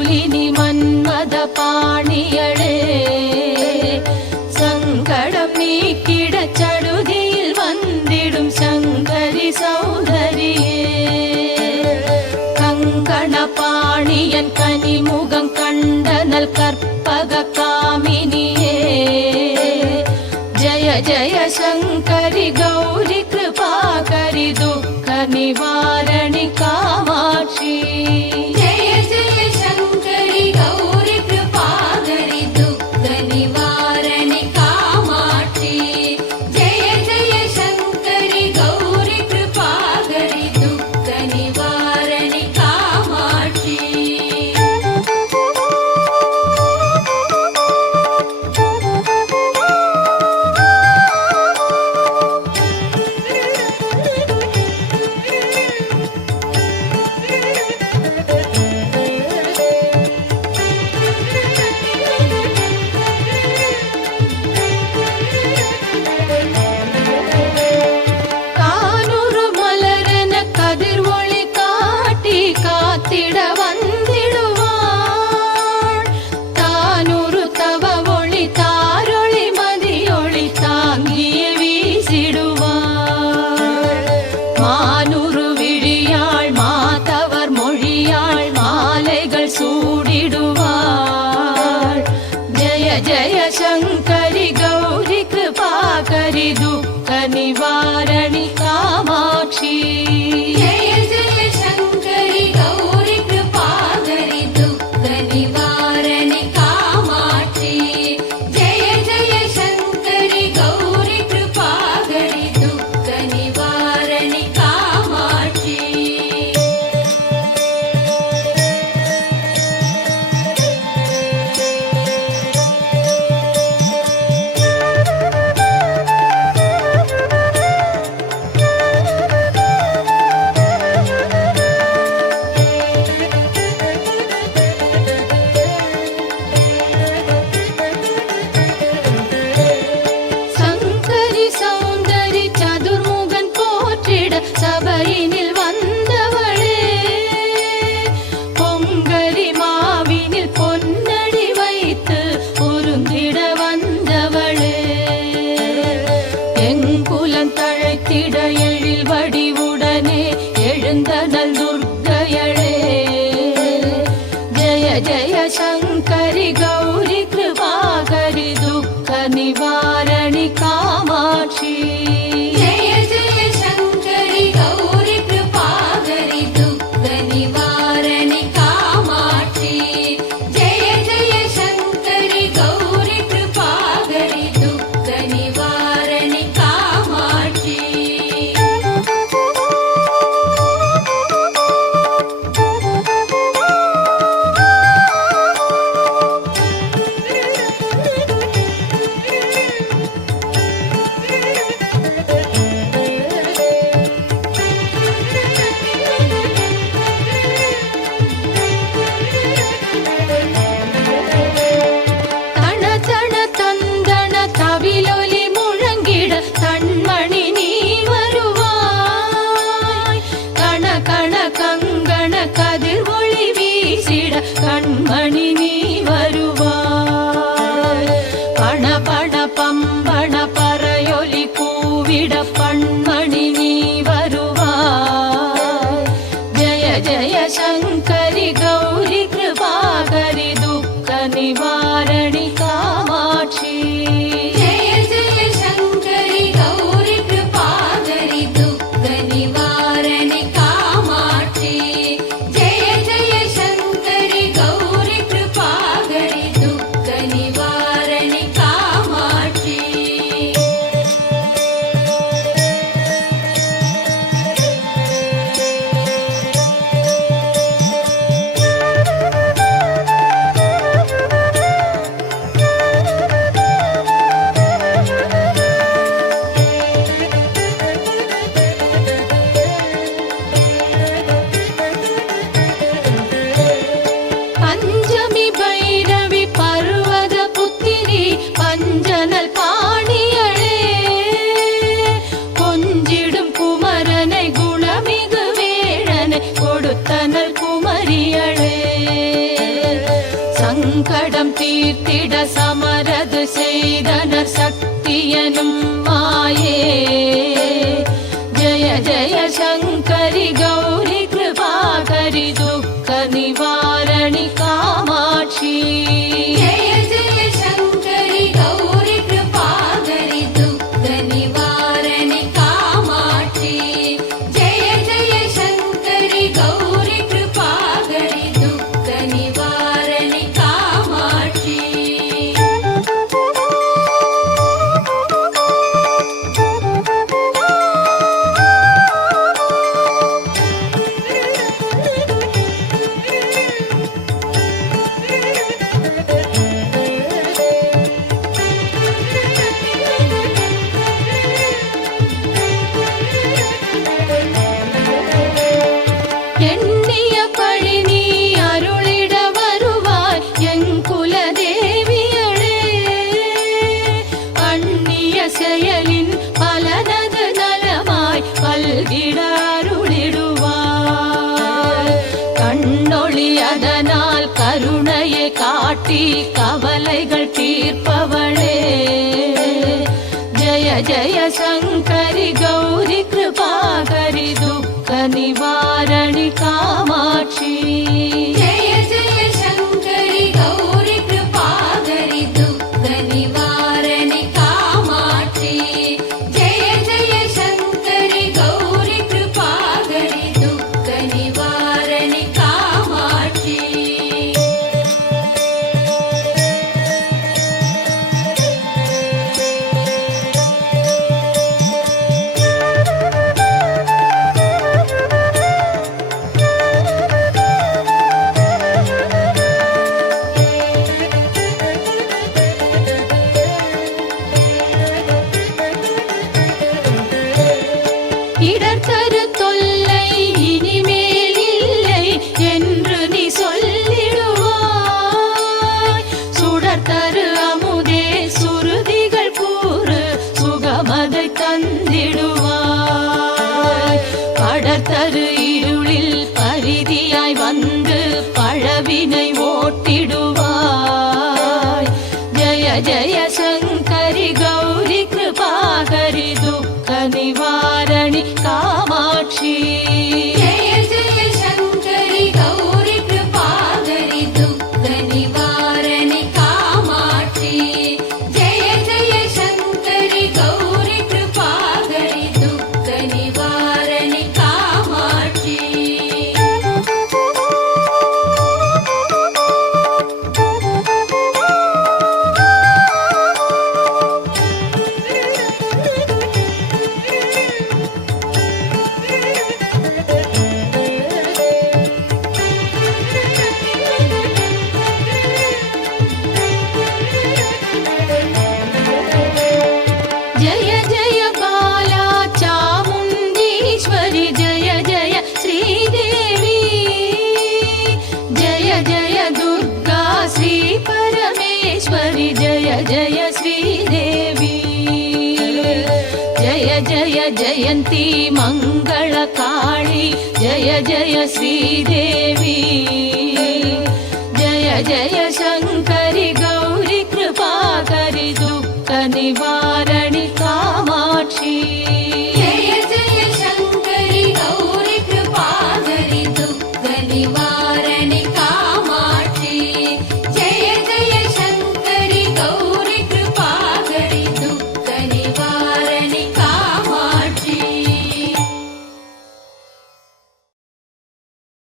சூலினி மன்மத பாணியளே சங்கடம் நீக்கிட சடுதியில் வந்திடும் சங்கரி சௌதரியே கங்கண பாணியன் கனிமுகம் கண்டனல் கற்பக காமினியே ஜய ஜய சங்கரி கௌரி கிருபாகரி துக்க நிவாரணி காமாட்சி जय जय शंकरि गौरी कृपाकरि दुःख निवारणि कामाक्षि जय जय शंकरि गौरी कृपाकरि दुःख निवारणि कामाक्षि கானூறு மலரென கதிர் ஒளி காட்டி காத்திட வந்திடுவாள் தானூறு தவ ஒளி தாரொளி மதியொளி தாங்கிய வீசிடுவாள் மானூறு விழியாள் மாதவர் மொழியாள் மாலைகள் சூடிடுவாள் ஜய ஜய சங்கரி கௌரி கிருபாகரி துக்க நிவாரணி காமாட்சி जय जय शंकरि गौरी कृपाकरि दुःख निवारणि कामाक्षि जय जय शंकरि गौरी कृपाकरि दुःख निवारणि कामाक्षि சங்கரி சௌந்தரி சதுர்முகன் போற்றிட சபையினில் வந்தவளே பொங்கரி மாவினில் பொன்னடி வைத்து உருந்திட வந்தவளே எங்குலம் தழைத்திட எழில் வடிவுடனே எழுந்தனல் துர்க்கையளே ஜய ஜய சங்கரி கௌரி கிருபாகரி துக்க நிவாரணி காமாட்சி जय जय शंकरि गौरी कृपाकरि दुःख निवारणि कामाक्षि जय जय शंकरि गौरी कृपाकरि दुःख निवारणि कामाक्षि சங்கடம் தீர்த்திட சமரது செய்தனர் சக்தியனும் மாயே. ஜய ஜய சங்கரி கௌரி கிருபாகரி துக்க நிவாரணி காமாட்சி. ஜய ஜய சங்கரி கௌரி கிருபாகரி துக்க நிவாரணி காமாட்சி. ஜய ஜய சங்கரி கௌரி கிருபாகரி துக்க நிவாரணி காமாட்சி. எண்ணிய பழி நீ அருளிட வருவாய் என் குலதேவியளே. அந்நிய செயலின் பலனது நலமாய் பல்கிட அருளிடுவாய். கண்ணொளி அதனால் கருணையை காட்டி கவலைகள் தீர்ப்பவளே. ஜய ஜய சங்கரி கௌரி கிருபாகரி துக்க நிவாரணி காமாட்சி. ஜய ஜய சங்கரி கௌரி கிருபாகரி துக்க நிவாரணி காமாட்சி. ஜய ஜய சங்கரி கௌரி கிருபாகரி துக்க நிவாரணி காமாட்சி. இடர் தரு தொல்லை இனிமேல் இல்லை என்று நீ சொல்லிடுவாய். சுடர் தரு அமுதே சுருதிகள் கூறு சுகமதை தந்திடுவாய். படர் தரு இருளில் பரிதியாய் வந்து பழவினை ஓட்டிடுவாய். ஜய ஜய சங்கரி கௌரி கிருபாகரி துக்க நிவாரணி காமாட்சி. ஜய ஜய சங்கரி கௌரி கிருபாகரி துக்க நிவாரணி காமாட்சி. ஜய ஜய சங்கரி கௌரி கிருபாகரி துக்க நிவாரணி காமாட்சி. जय जय बाला चामुण्डीश्वरि जय जय श्रीदेवी. जय जय दुर्गा श्री परमेश्वरि जय जय श्रीदेवी. जय जय जयन्ती मङ्गलकाळी जय जय श्रीदेवी. जय जय शङ्करि गौरि कृपाकरि दुःख निवारणि